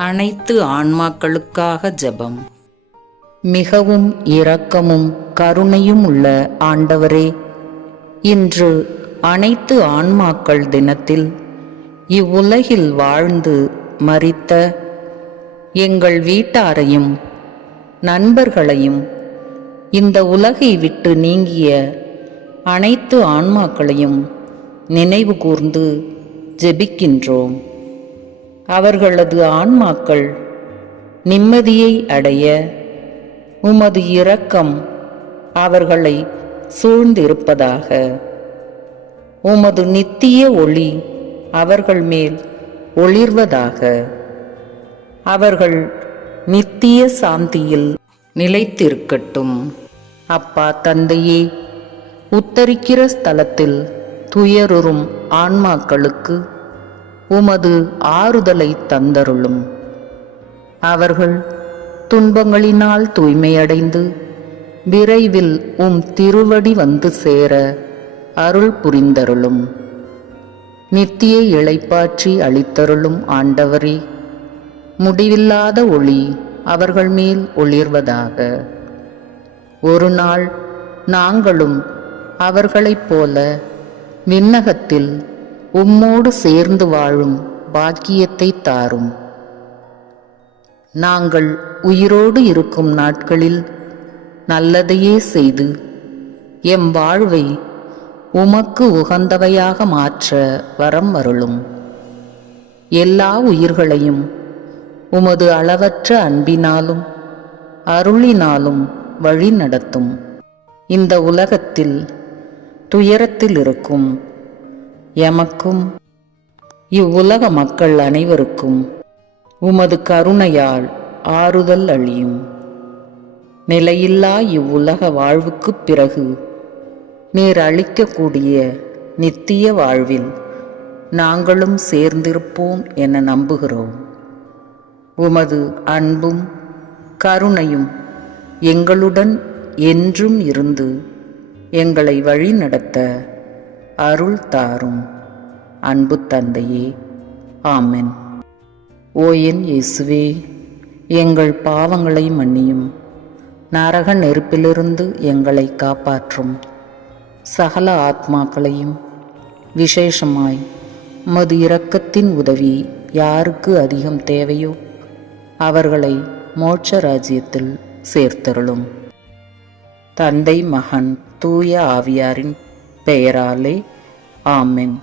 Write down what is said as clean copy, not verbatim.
அனைத்து ஆன்மாக்களுக்காக ஜெபம். மிகவும் இரக்கமும் கருணையும் உள்ள ஆண்டவரே, இன்று அனைத்து ஆன்மாக்கள் தினத்தில் இவ்வுலகில் வாழ்ந்து மரித்த எங்கள் வீட்டாரையும் நண்பர்களையும் இந்த உலகை விட்டு நீங்கிய அனைத்து ஆன்மாக்களையும் நினைவு கூர்ந்து ஜெபிக்கின்றோம். அவர்களது ஆன்மாக்கள் நிம்மதியை அடைய உமது இரக்கம் அவர்களை சூழ்ந்திருப்பதாக. உமது நித்திய ஒளி அவர்கள் மேல் ஒளிர்வதாக. அவர்கள் நித்திய சாந்தியில் நிலைத்திருக்கட்டும். அப்பா தந்தையே, உத்தரிக்கிற ஸ்தலத்தில் துயருறும் ஆன்மாக்களுக்கு உமது ஆறுதலை தந்தருளும். அவர்கள் துன்பங்களினால் தூய்மையடைந்து விரைவில் திருவடி வந்து சேர அருள் புரிந்தருளும். நித்திய இளைப்பாற்றி அளித்தருளும் ஆண்டவரே, முடிவில்லாத ஒளி அவர்கள் மேல் ஒளிர்வதாக. ஒரு நாள் நாங்களும் அவர்களைப் போல விண்ணகத்தில் உம்மோடு சேர்ந்து வாழும் பாக்கியத்தை தாரும். நாங்கள் உயிரோடு இருக்கும் நாட்களில் நல்லதையே செய்து எம் வாழ்வை உமக்கு உகந்தவையாக மாற்ற வரம் அருளும். எல்லா உயிர்களையும் உமது அளவற்ற அன்பினாலும் அருளினாலும் வழி நடத்தும். இந்த உலகத்தில் துயரத்தில் இருக்கும் எமக்கும் இவ்வுலக மக்கள் அனைவருக்கும் உமது கருணையால் ஆறுதல் அளியும். நிலையில்லா இவ்வுலக வாழ்வுக்குப் பிறகு நீர் அளிக்கக்கூடிய நித்திய வாழ்வில் நாங்களும் சேர்ந்திருப்போம் என நம்புகிறோம். உமது அன்பும் கருணையும் எங்களுடன் என்றும் இருந்து எங்களை வழி நடத்த அருள் தாரும். அன்பு தந்தையே, ஆமென். ஓ என் இயேசுவே, எங்கள் பாவங்களை மன்னியும். நரக நெருப்பிலிருந்து எங்களை காப்பாற்றும். சகல ஆத்மாக்களையும் விசேஷமாய் உமது இரக்கத்தின் உதவி யாருக்கு அதிகம் தேவையோ அவர்களை மோட்ச ராஜ்யத்தில் சேர்த்தருளும். தந்தை, மகன், தூய ஆவியாரின் பெயராலே ஆமென்.